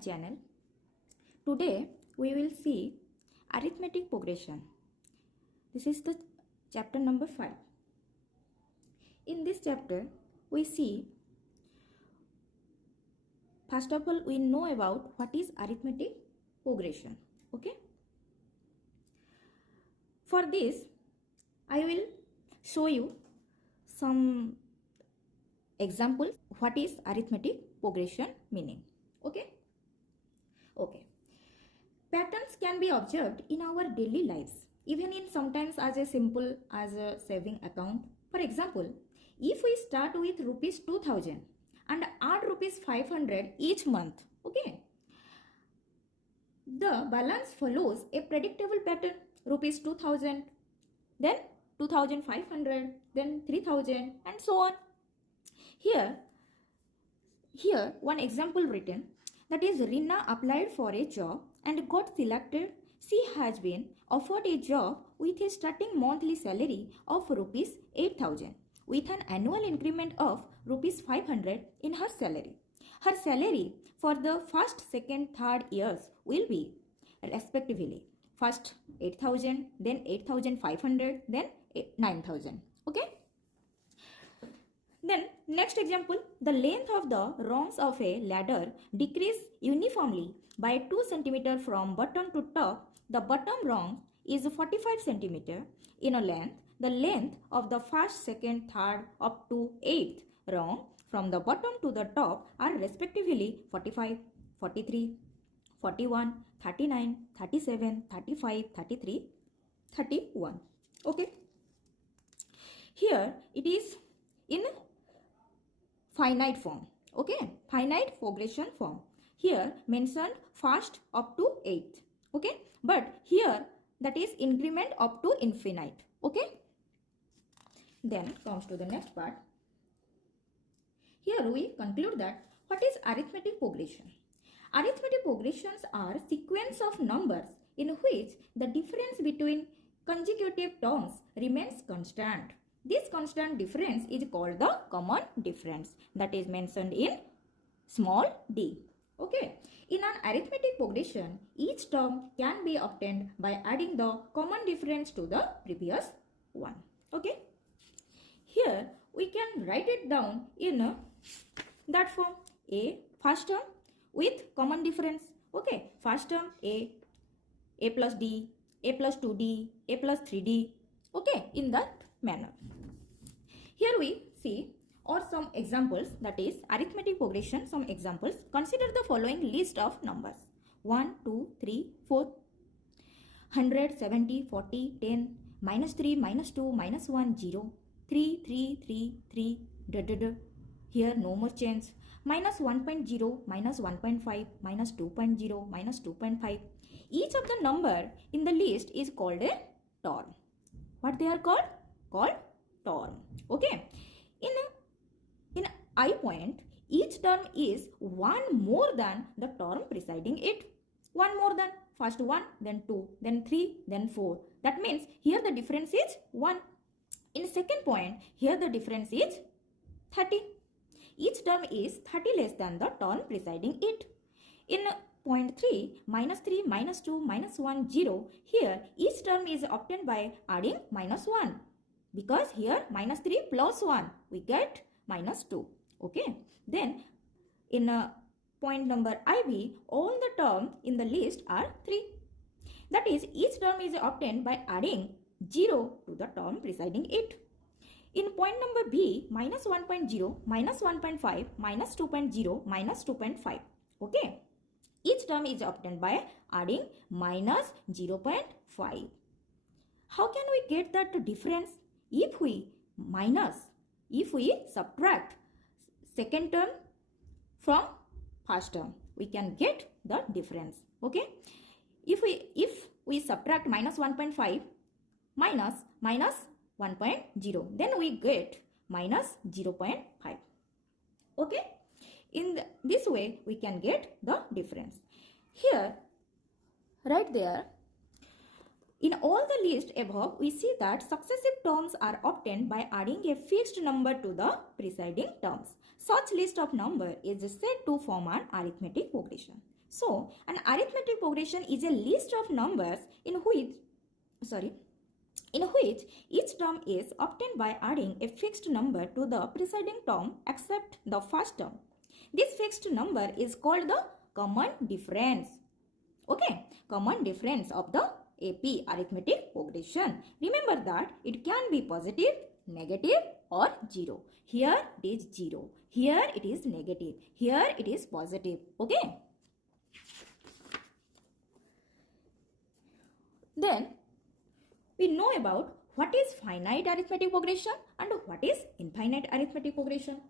channel. Today we will see arithmetic progression. This is the chapter number 5. In this chapter we see, first of all we know about what is arithmetic progression. Okay. For this I will show you some examples what is arithmetic progression meaning. Okay. Patterns can be observed in our daily lives, even in sometimes as a simple as a saving account. For example, if we start with rupees 2000 and add rupees 500 each month, okay, the balance follows a predictable pattern. Rupees 2000, then 2500, then 3000, and so on. Here one example written, that is, Rina applied for a job and got selected. She has been offered a job with a starting monthly salary of rupees 8000 with an annual increment of rupees 500 in her salary. Her salary for the first, second, third years will be respectively first 8000, then 8500, then 9000. Okay. Then next example, the length of the rungs of a ladder decrease uniformly by 2 cm from bottom to top. The bottom rung is 45 cm in a length. The length of the first, second, third up to 8th rung from the bottom to the top are respectively 45, 43, 41, 39, 37, 35, 33, 31. Okay. Here it is in finite form. Okay, finite progression form. Here mentioned first up to 8th. Okay, but here that is increment up to infinite. Okay. Then comes to the next part. Here we conclude that what is arithmetic progression? Arithmetic progressions are sequence of numbers in which the difference between consecutive terms remains constant. This constant difference is called the common difference, that is mentioned in small d. Okay. In an arithmetic progression, each term can be obtained by adding the common difference to the previous one. Okay. Here we can write it down in that form. A first term with common difference. Okay. First term a plus d, a plus 2d, a plus 3d. Okay. In that manner. Here we see or some examples, that is arithmetic progression, some examples. Consider the following list of numbers: 1, 2, 3, 4, 100, 70, 40, 10, -3, -2, -1, 0, 3, 3, 3, 3, Here no more change. -1.0, -1.5, -2.0, -2.5. Each of the number in the list is called a term. What they are called? Called term. Okay. In I point, each term is one more than the term preceding it. One more than. First 1, then 2, then 3, then 4. That means here the difference is 1. In second point, here the difference is 30. Each term is 30 less than the term preceding it. In point 3, -3, -2, -1, 0. Here each term is obtained by adding -1. Because here -3 plus 1 we get -2. Okay. Then in point number IB, all the terms in the list are 3. That is, each term is obtained by adding 0 to the term preceding it. In point number B, -1.0, -1.5, -2.0, -2.5. Okay. Each term is obtained by adding -0.5. How can we get that difference? If we subtract second term from first term, we can get the difference. Okay. If we subtract -1.5 minus -1.0, then we get -0.5. Okay. In this way we can get the difference. Here, right there, in all the list above, we see that successive terms are obtained by adding a fixed number to the preceding terms. Such list of number is said to form an arithmetic progression. So, an arithmetic progression is a list of numbers in which each term is obtained by adding a fixed number to the preceding term except the first term. This fixed number is called the common difference. Okay, common difference of the AP arithmetic progression. Remember that it can be positive, negative or 0. Here it is 0. Here it is negative. Here it is positive. Okay. Then we know about what is finite arithmetic progression and what is infinite arithmetic progression.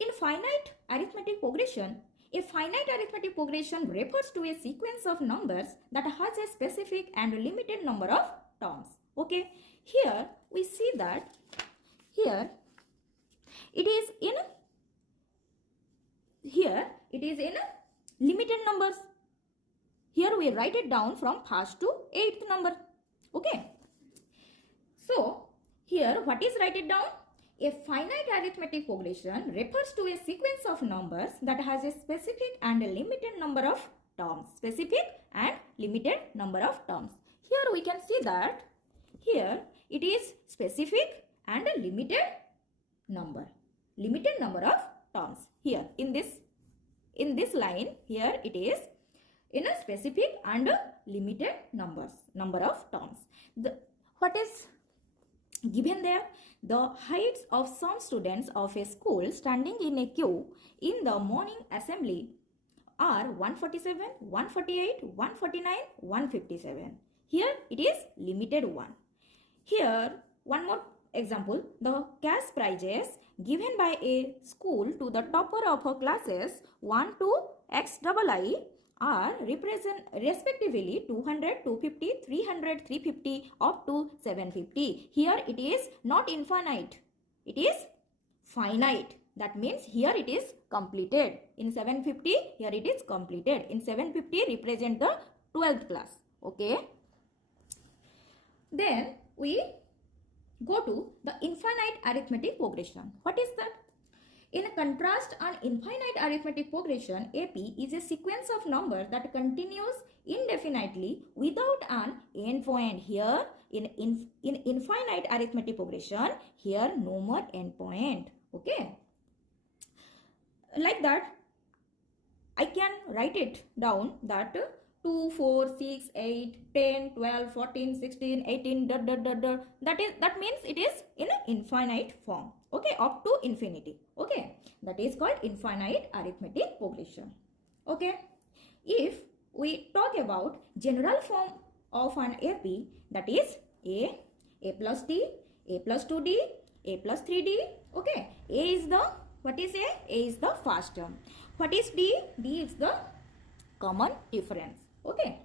In finite arithmetic progression, a finite arithmetic progression refers to a sequence of numbers that has a specific and limited number of terms. Okay, here we see that here it is in limited numbers. Here we write it down from first to 8th number. Okay. So here what is write it down? A finite arithmetic progression refers to a sequence of numbers that has a specific and a limited number of terms. Specific and limited number of terms. Here we can see that here it is specific and a limited number. Limited number of terms. Here in this line, here it is in a specific and a limited number of terms. What is given there? The heights of some students of a school standing in a queue in the morning assembly are 147, 148, 149, 157. Here it is limited one. Here one more example. The cash prizes given by a school to the topper of her classes 1 to XII are respectively 200, 250, 300, 350 up to 750. Here it is not infinite. It is finite. That means here it is completed. In 750, here it is completed. In 750 represent the 12th class. Okay. Then we go to the infinite arithmetic progression. What is that? In contrast, an infinite arithmetic progression AP is a sequence of numbers that continues indefinitely without an end point. Here in infinite arithmetic progression, here no more end point. Okay. Like that, I can write it down that 2, 4, 6, 8, 10, 12, 14, 16, 18, that means it is in an infinite form. Okay, up to infinity. Okay, that is called infinite arithmetic progression. Okay, if we talk about general form of an AP, that is A plus D, A plus 2D, A plus 3D. Okay, A is the, what is A? A is the first term. What is D? D is the common difference. Okay,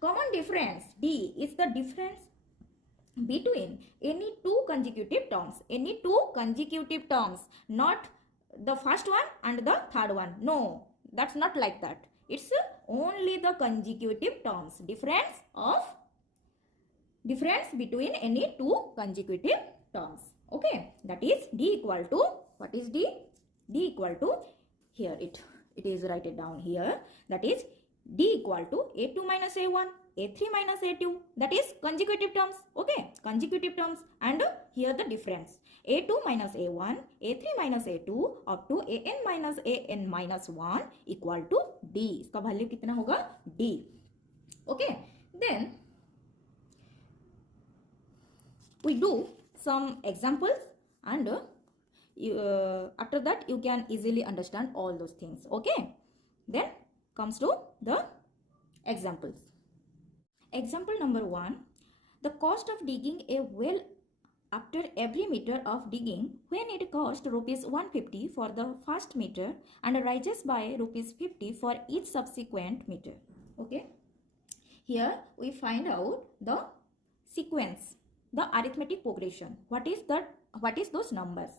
common difference, D is the difference between any two consecutive terms, not the first one and the third one. No, that's not like that. It's only the consecutive terms. Difference between any two consecutive terms. Okay, that is D equal to, what is D? D equal to, here it is write it down here, that is D equal to A2 minus A1, A3 minus A2, that is consecutive terms. Okay, consecutive terms, and here the difference A2 minus A1, A3 minus A2 up to AN minus 1 equal to D. इसका value कितना होगा? D. Okay, then we do some examples, and after that you can easily understand all those things. Okay, then comes to the examples. Example number 1. The cost of digging a well after every meter of digging, when it cost rupees 150 for the first meter and rises by rupees 50 for each subsequent meter. Okay, here we find out the sequence, the arithmetic progression. What is that? What is those numbers?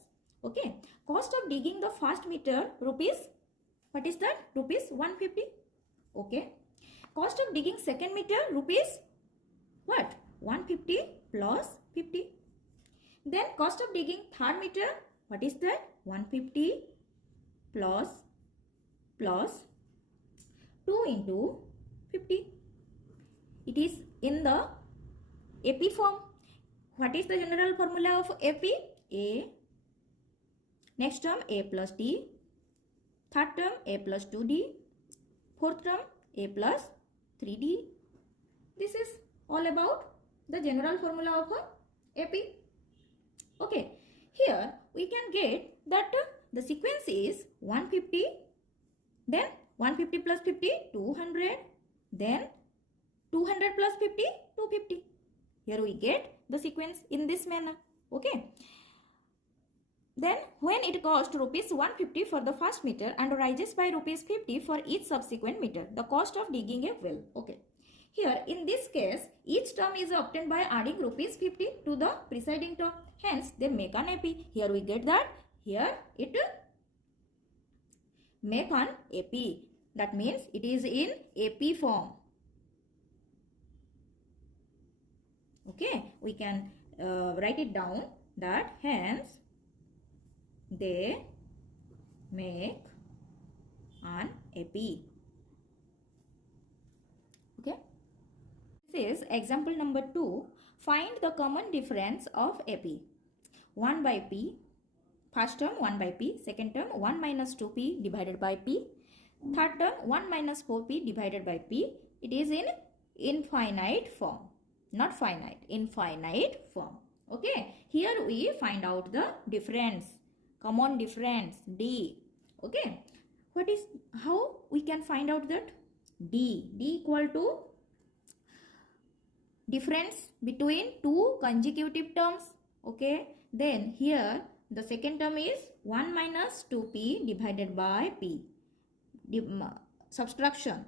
Okay, cost of digging the first meter rupees, what is that? Rupees 150. Okay, cost of digging second meter rupees, what? 150 plus 50. Then cost of digging third meter, what is that? 150 plus plus 2 into 50. It is in the AP form. What is the general formula of AP? A. Next term A plus D. Third term A plus 2D. Fourth term A plus 3D. This is all about the general formula of AP. Okay. Here we can get that the sequence is 150. Then 150 plus 50, 200. Then 200 plus 50, 250. Here we get the sequence in this manner. Okay. Then when it costs rupees 150 for the first meter and rises by rupees 50 for each subsequent meter, the cost of digging a well. Okay. Here in this case, each term is obtained by adding rupees 50 to the preceding term. Hence, they make an AP. Here we get that. Here it make an AP. That means it is in AP form. Okay, we can write it down that hence they make an AP. Okay. This is example number 2. Find the common difference of AP. 1 by P. First term 1 by P. Second term 1 minus 2P divided by P. Third term 1 minus 4P divided by P. It is in infinite form. Not finite. Infinite form. Okay. Here we find out the difference. Common difference. D. Okay. What is, how we can find out that? D. D equal to difference between two consecutive terms. Okay. Then here the second term is 1 minus 2P divided by P. Subtraction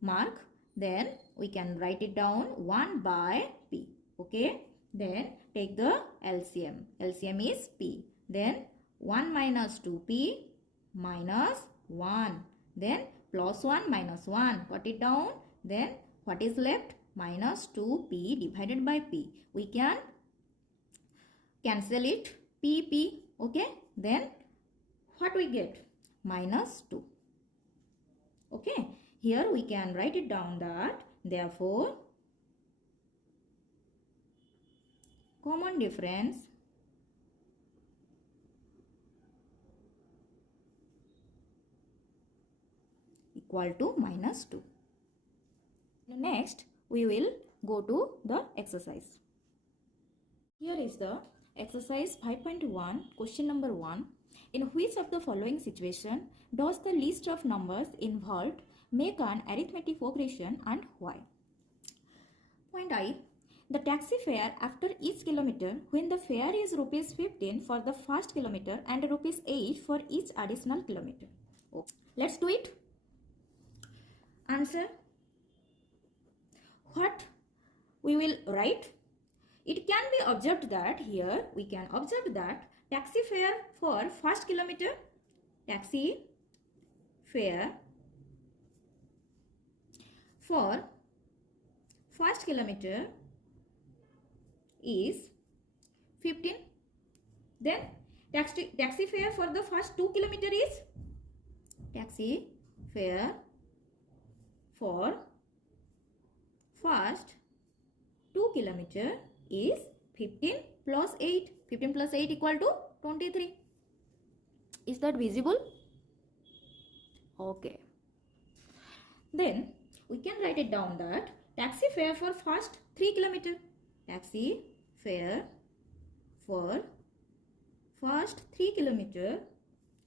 mark. Then we can write it down 1 by P. Okay. Then take the LCM. LCM is P. Then 1 minus 2P minus 1. Then plus 1 minus 1. Put it down. Then what is left? Minus 2P divided by P. We can cancel it. P. Okay. Then what we get? Minus 2. Okay. Here we can write it down that therefore common difference equal to minus 2. Next we will go to the exercise. Here is the exercise 5.1 question number 1. In which of the following situation does the list of numbers involved make an arithmetic progression and why? Point I. The taxi fare after each kilometer when the fare is rupees 15 for the first kilometer and rupees 8 for each additional kilometer. Okay. Let's do it. Answer. What we will write? It can be observed that here we can observe that taxi fare for first kilometer, taxi fare for first kilometer is 15. Then taxi fare for the first 2 kilometer is taxi fare for first 2 kilometer is 15 plus 8. 15 plus 8 equal to 23. Is that visible? Okay. Then we can write it down that taxi fare for first 3 kilometer. Taxi fare for first 3 kilometer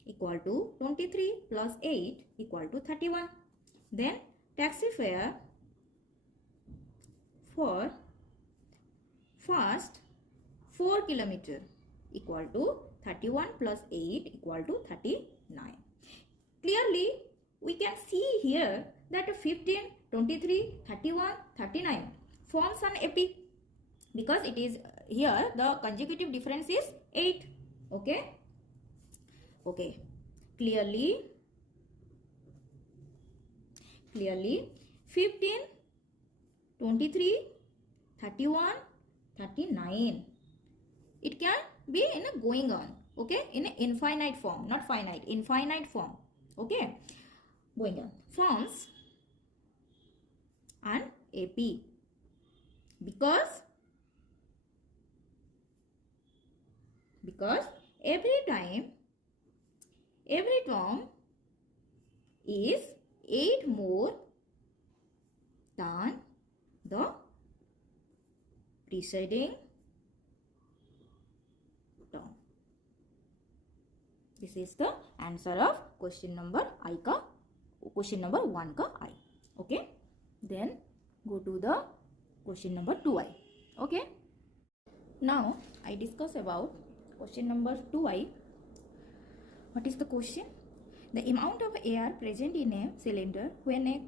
equal to 23 plus 8 equal to 31. Then taxi fare for first 4 kilometer equal to 31 plus 8 equal to 39. Clearly we can see here that 15, 23, 31, 39 forms an AP because it is here the consecutive difference is 8. Okay. Okay. Clearly 15, 23, 31, 39. It can be in a going on. Okay. In an infinite form. Not finite. Infinite form. Okay. going on, forms an AP because every term is 8 more than the preceding term. This is the answer of question number 1 ka I. Okay. Then go to the question number 2I. Okay. Now I discuss about question number 2I. What is the question? The amount of air present in a cylinder when a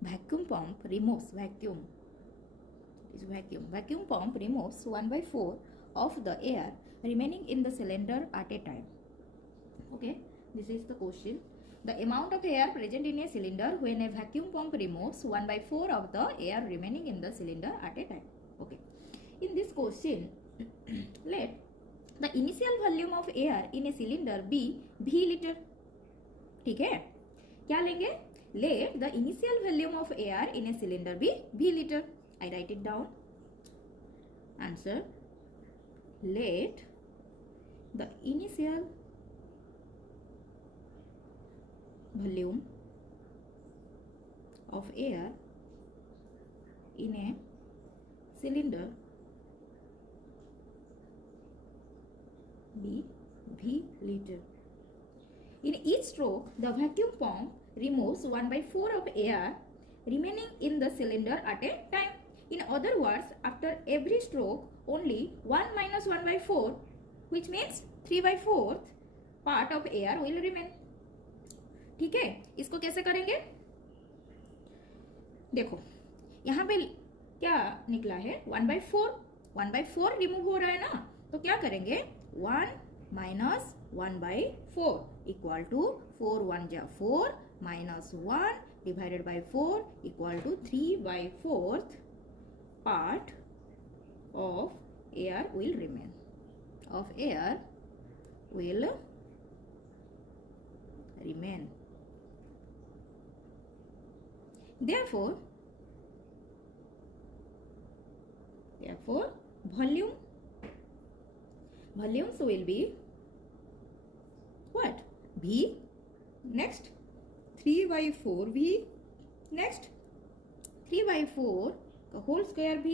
vacuum pump removes vacuum pump removes 1/4 of the air remaining in the cylinder at a time. Okay, this is the question. The amount of air present in a cylinder when a vacuum pump removes 1/4 of the air remaining in the cylinder at a time. Okay, in this question let the initial volume of air in a cylinder be V liter. ठीक है, क्या लेंगे? Let the initial volume of air in a cylinder be V liter. I write it down. Answer: let the initial volume of air in a cylinder be V liter. In each stroke, the vacuum pump removes 1/4 of air remaining in the cylinder at a time. In other words, after every stroke, only 1 minus 1/4, which means 3/4 part of air will remain. ठीक है, इसको कैसे करेंगे? देखो, यहाँ पे क्या निकला है? 1/4 रिमूव हो रहा है ना, तो क्या करेंगे? 1 minus 1/4 equal to 4 1 ja 4 minus 1 divided by 4 equal to 3/4 part of air will remain. Therefore volumes will be what? V, next 3/4 V, next 3/4 का whole square V,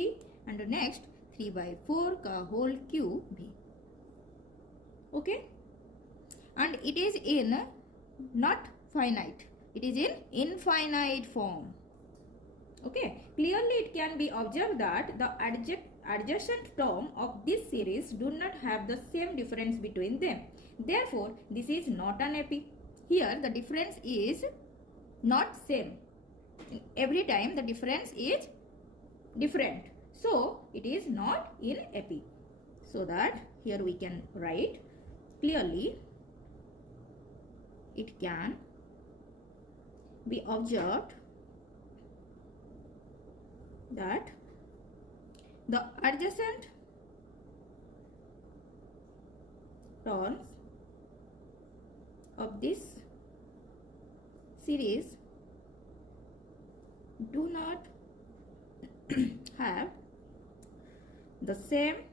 and next 3/4 का whole cube V. Okay, and it is in not finite, it is in infinite form. Okay, clearly it can be observed that the adjacent term of this series do not have the same difference between them. Therefore, this is not an AP. Here the difference is not same. Every time the difference is different. So, it is not in AP. So that here we can write clearly, it can be observed that the adjacent terms of this series do not have the same difference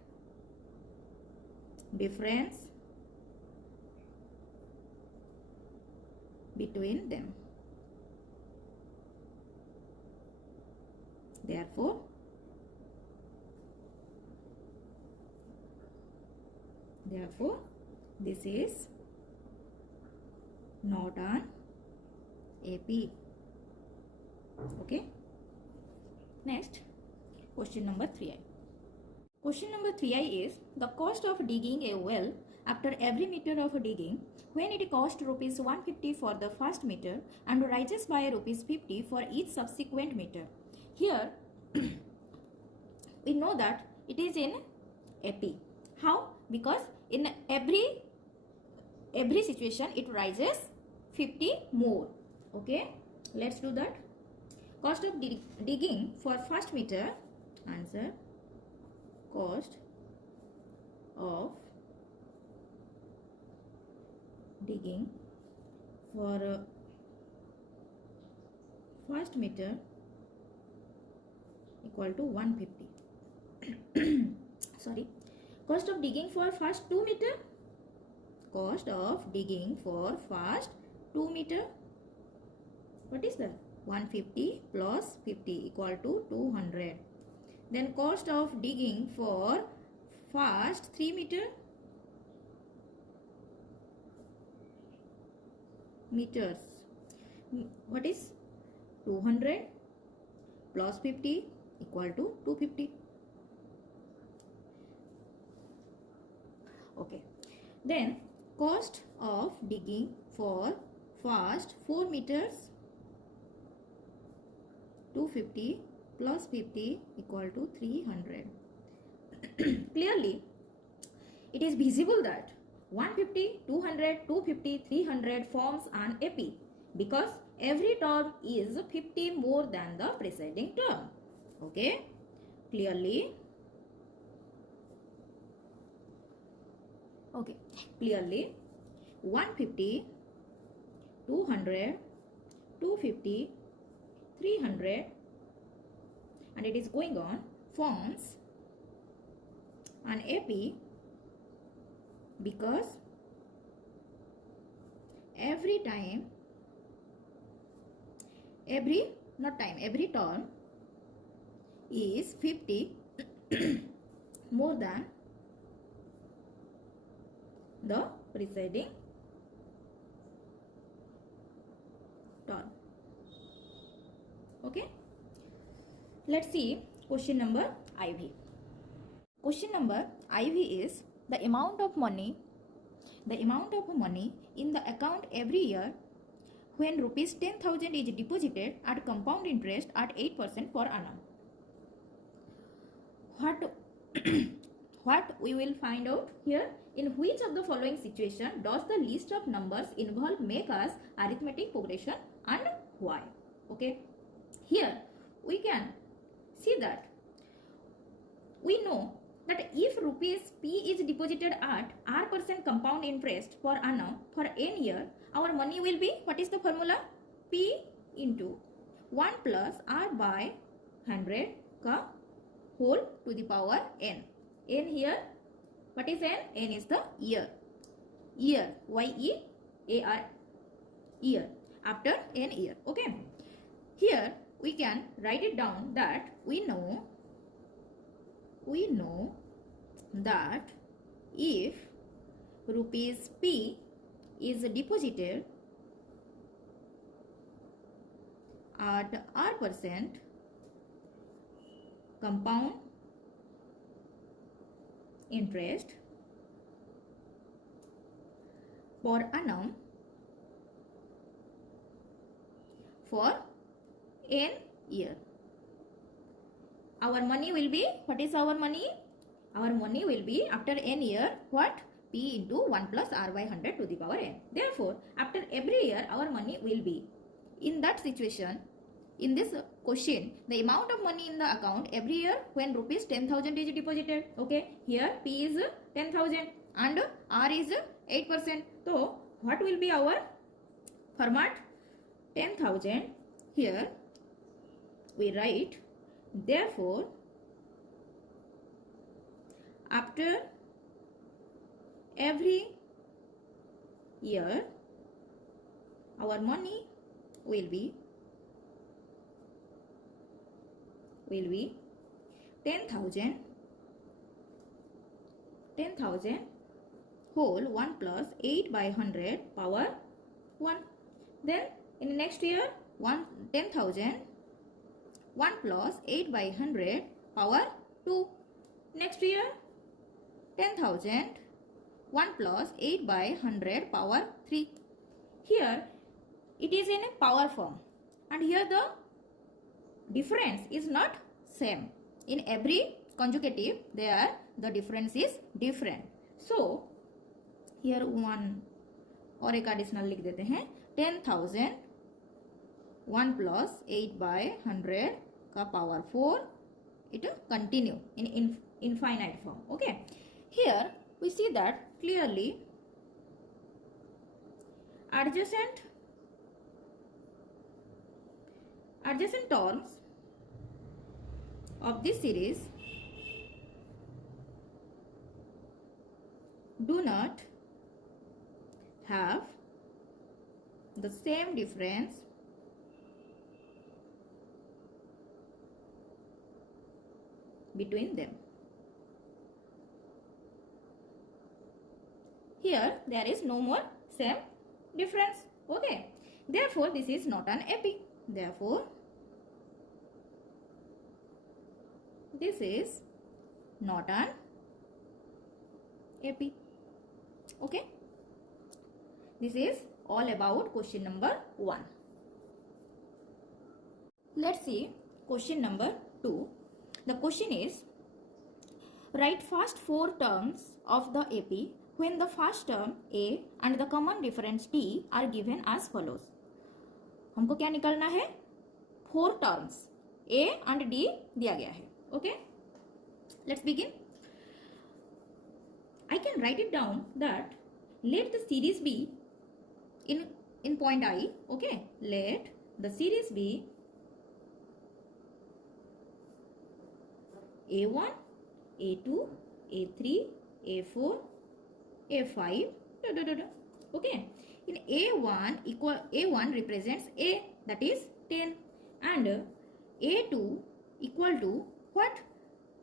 between them. Therefore, this is not an AP. Okay. Next, question number 3I. Question number 3I is the cost of digging a well after every meter of digging, when it cost rupees 150 for the first meter and rises by rupees 50 for each subsequent meter. Here we know that it is in AP. How? Because in every situation it rises 50 more. Okay, let's do that. Cost of digging for first meter. Answer: cost of digging for first meter equal to 150. Sorry, cost of digging for first 2 meter, cost of digging for first 2 meter, what is that? 150 plus 50 equal to 200. Then cost of digging for first 3 meters, what is 200 plus 50 equal to 250. Okay, then cost of digging for first 4 meters, 250 plus 50 equal to 300. Clearly, it is visible that 150, 200, 250, 300 forms an AP because every term is 50 more than the preceding term. Okay, clearly. Okay, clearly 150, 200, 250, 300 and it is going on forms an AP because every term is 50 more than the preceding term. Okay, let's see question number IV. Question number IV is the amount of money in the account every year when rupees 10,000 is deposited at compound interest at 8% per annum. What we will find out here, in which of the following situation does the list of numbers involved make us arithmetic progression and why? Okay, here we can see that we know that if rupees P is deposited at R% compound interest per annum for n year, our money will be, what is the formula? P into 1 plus R by 100 ka whole to the power n. N here, what is n? N is the year. Year, Y-E-A-R, year, after n year. Okay, here we can write it down that we know that if rupees P is deposited at R% compound interest per annum for n year, our money will be, what is our money? Our money will be after n year, what? P into 1 plus R by 100 to the power n. Therefore, after every year, our money will be. In that situation, in this question, the amount of money in the account every year when rupees 10,000 is deposited. Okay, here P is 10,000 and R is 8%. So, what will be our format? 10,000. Here, we write, therefore, after every year, our money will be 10,000 whole 1 plus 8 by 100 power 1. Then in the next year, 10,000 1 plus 8 by 100 power 2. Next year, 10,000 1 plus 8 by 100 power 3. Here it is in a power form and here the difference is not same. In every conjugative there the difference is different. So here one और एक additional लिख देते हैं 10,000 1 plus 8 by 100 का power 4. It continue in infinite form. Okay, here we see that clearly adjacent terms of this series do not have the same difference between them. Here there is no more same difference. Okay. Therefore, this is not an AP. Therefore, this is not an AP. Okay. This is all about question number 1. Let's see question number 2. The question is, write first 4 terms of the AP when the first term A and the common difference D are given as follows. हमको क्या निकालना है? 4 terms A and D दिया गया है. Okay. Let's begin. I can write it down that let the series be in point I. Okay. Let the series be A1, A2, A3, A4, A5, okay. In A1 represents A, that is 10, and A2 equal to what?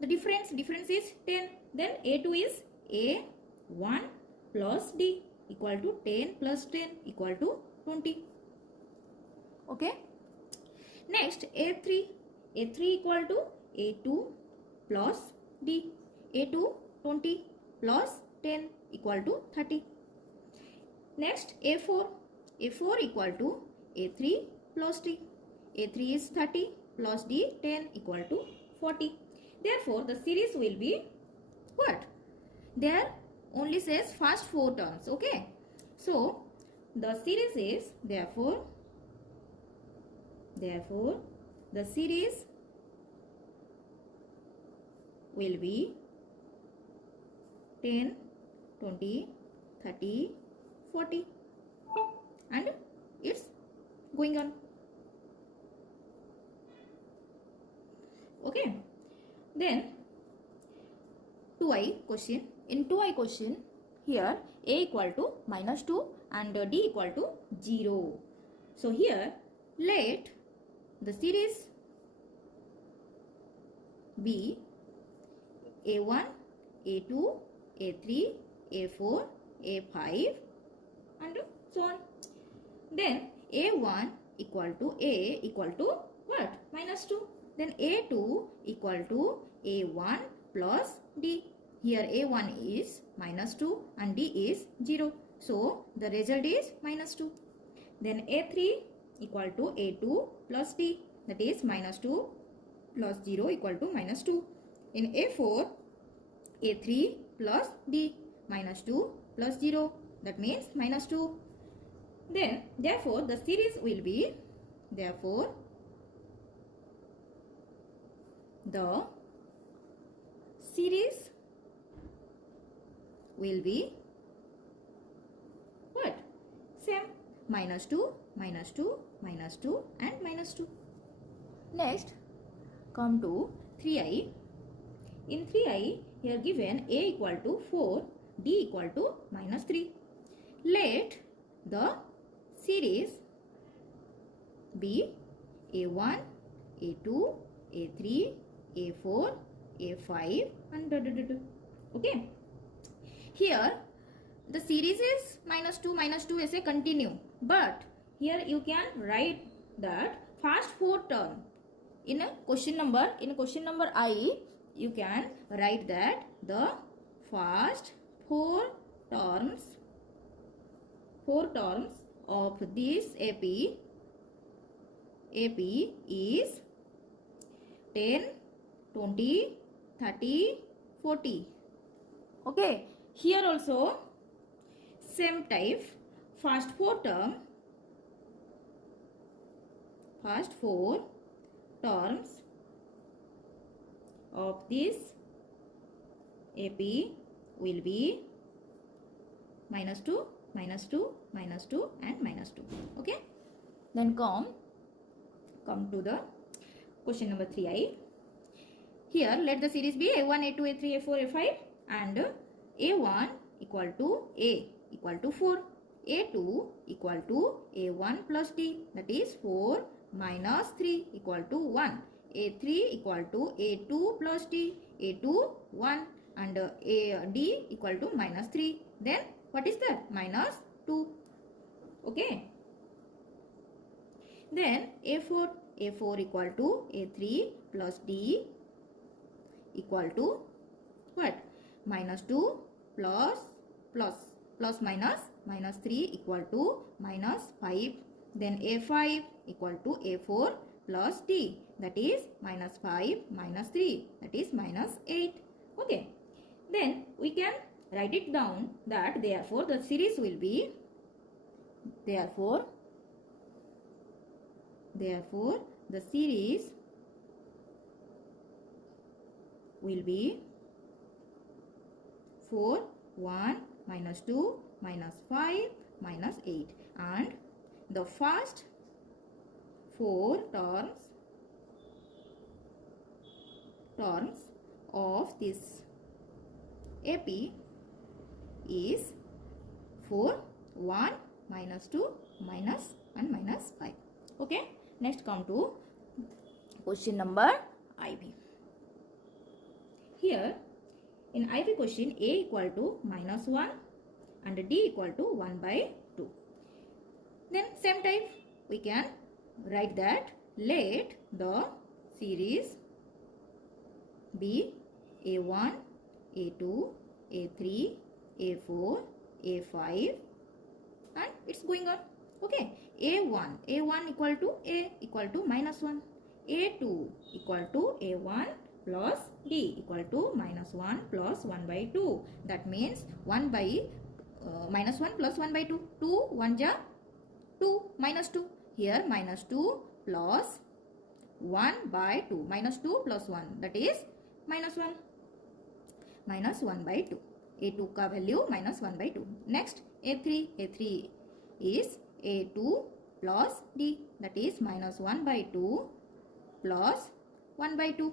The difference is 10. Then A2 is A1 plus D equal to 10 plus 10 equal to 20. Okay. Next A3 equal to A2 plus D. A2 20 plus 10 equal to 30. Next A4 equal to A3 plus D. A3 is 30 plus D 10 equal to 40. Therefore, the series will be what? There only says first 4 terms. Okay. So, the series is therefore the series will be 10, 20, 30, 40, and it's going on. Okay. Then 2i question. In 2i question, here A equal to -2 and D equal to 0. So here let the series be A1, A2, A3, A4, A5 and so on. Then A1 equal to A equal to what? -2. Then A2 equal to A1 plus D. Here A1 is -2 and D is 0. So the result is -2. Then A3 equal to A2 plus D. That is -2 plus 0 equal to -2. In A4, A3 plus D. -2 plus 0. That means -2. Then therefore the series will be the series will be what? Same. -2, -2, -2 and -2. Next, come to 3i. In 3i, here given A equal to 4, D equal to -3. Let the series be A1, A2, A3, A4, A5 and okay. Here the series is -2, -2 as a continue, but here you can write that first 4 term in a question number I, you can write that the first 4 terms of this AP is 10, 20, 30, 40. Okay. Here also same type. First 4 terms of this AP will be -2, -2, -2 and -2. Okay. Then come come to the question number 3i. Here let the series be a1, a2, a3, a4, a5 and a1 equal to a equal to 4, a2 equal to a1 plus d, that is 4 minus 3 equal to 1, a3 equal to a2 plus d, a2 1 and a d equal to minus 3. Then what is that? Minus 2. Okay. Then a4 equal to a3 plus d equal to what? Minus 2 plus minus 3 equal to minus 5. Then a5 equal to a4 plus d, that is minus 5 minus 3, that is minus 8. Okay. Then we can write it down that therefore the series will be therefore the series will be 4, 1, minus 2, minus 5, minus 8 and the first 4 terms of this AP is 4, 1, minus 2, minus and minus 5. Okay. Next come to question number IB. Here in IB question A equal to minus 1 and D equal to 1 by 2. Then same type we can write that let the series be A1, A2, A3, A4, A5 and it's going on. Okay. A1 equal to A equal to minus 1. A2 equal to A1 plus D equal to minus 1 plus 1 by 2. That means 1 by minus 1 plus 1 by 2. 2 1 ja 2 minus 2. Here minus 2 plus 1 by 2. Minus 2 plus 1, that is minus 1. Minus 1 by 2. A2 ka value minus 1 by 2. Next A3 is A2 plus D, that is minus 1 by 2 plus 1 by 2.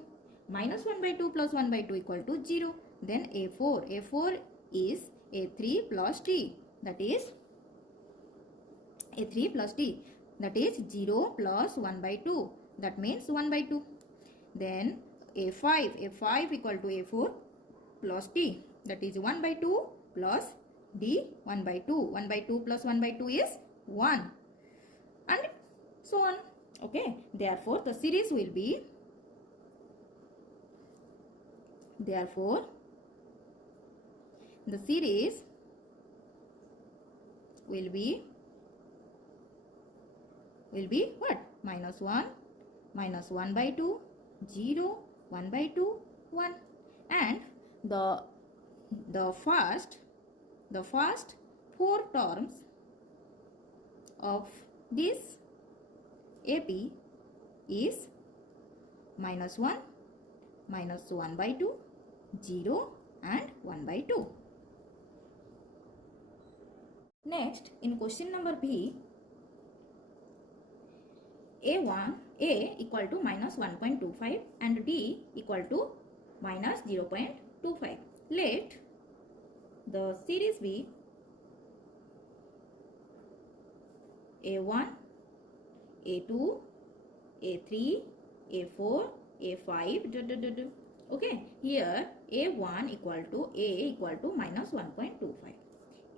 Minus 1 by 2 plus 1 by 2 equal to 0. Then A4 is A3 plus D, that is A3 plus D, that is 0 plus 1 by 2, that means 1 by 2. Then A5 equal to A4 plus D, that is 1 by 2 plus D 1 by 2. 1 by 2 plus 1 by 2 is 1 and so on. Okay. Therefore the series will be the series will be what? Minus 1, minus 1 by 2, 0, 1 by 2, 1 and the first 4 terms of this AP is minus 1, minus 1 by 2, 0 and 1 by 2. Next in question number B, A equal to minus 1.25 and D equal to minus 0.25. Let the series be A1, A2, A3, A4, A5. Okay, here A1 equal to minus 1.25.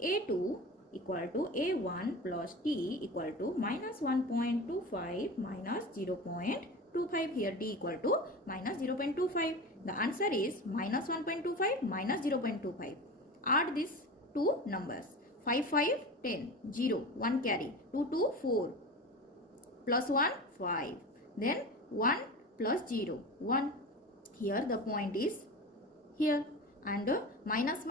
A2 equal to A1 plus D equal to minus 1.25 minus 0.25. Here D equal to minus 0.25. The answer is minus 1.25 minus 0.25. Add these two numbers. 5, 5, 10, 0, 1 carry, 2, 2, 4, plus 1, 5. Then 1 plus 0, 1. Here the point is here and minus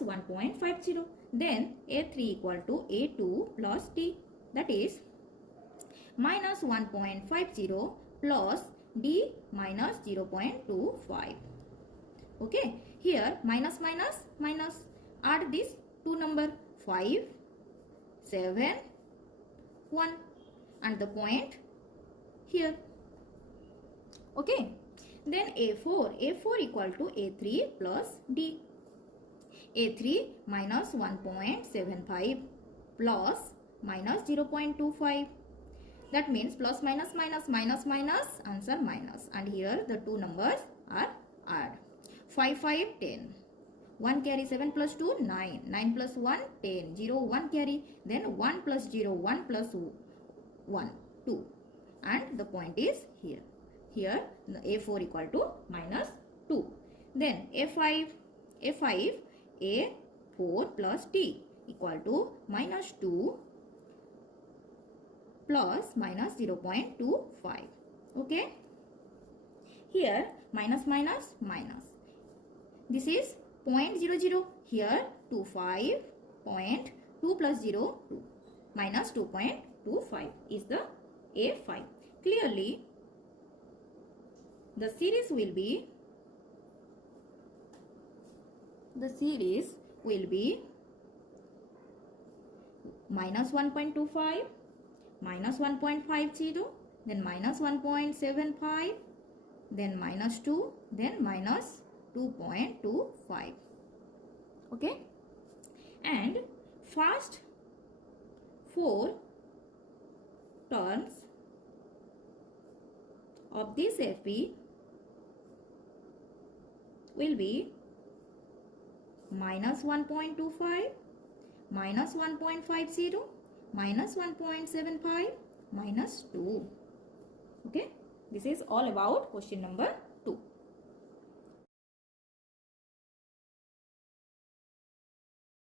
1.50. Then A3 equal to A2 plus D, that is minus 1.50 plus D minus 0.25. Okay, here minus. Add this two number 5, 7, 1. and the point here. Okay. Then A4 equal to A3 plus D. A3 minus 1.75 plus minus 0.25. That means plus minus minus minus minus, answer minus. And here the two numbers are add. 5, 5, 10. 1 carry 7 plus 2, 9. 9 plus 1, 10. 0, 1 carry. Then 1 plus 0, 1 plus 1, 2. And the point is here. Here the A4 equal to minus 2. Then A5, A4 plus D equal to minus 2 plus minus 0.25. Okay. Here minus minus minus. This is 0.00. Here 25. 2 plus 0, 2. Minus 2.25 is the A5. Clearly, the series will be minus 1.25, minus 1.50, then minus 1.75, then minus 2, then minus 2.25. Okay. And first 4 terms of this FP will be minus 1.25, minus 1.50, minus 1.75, minus 2. Okay. This is all about question number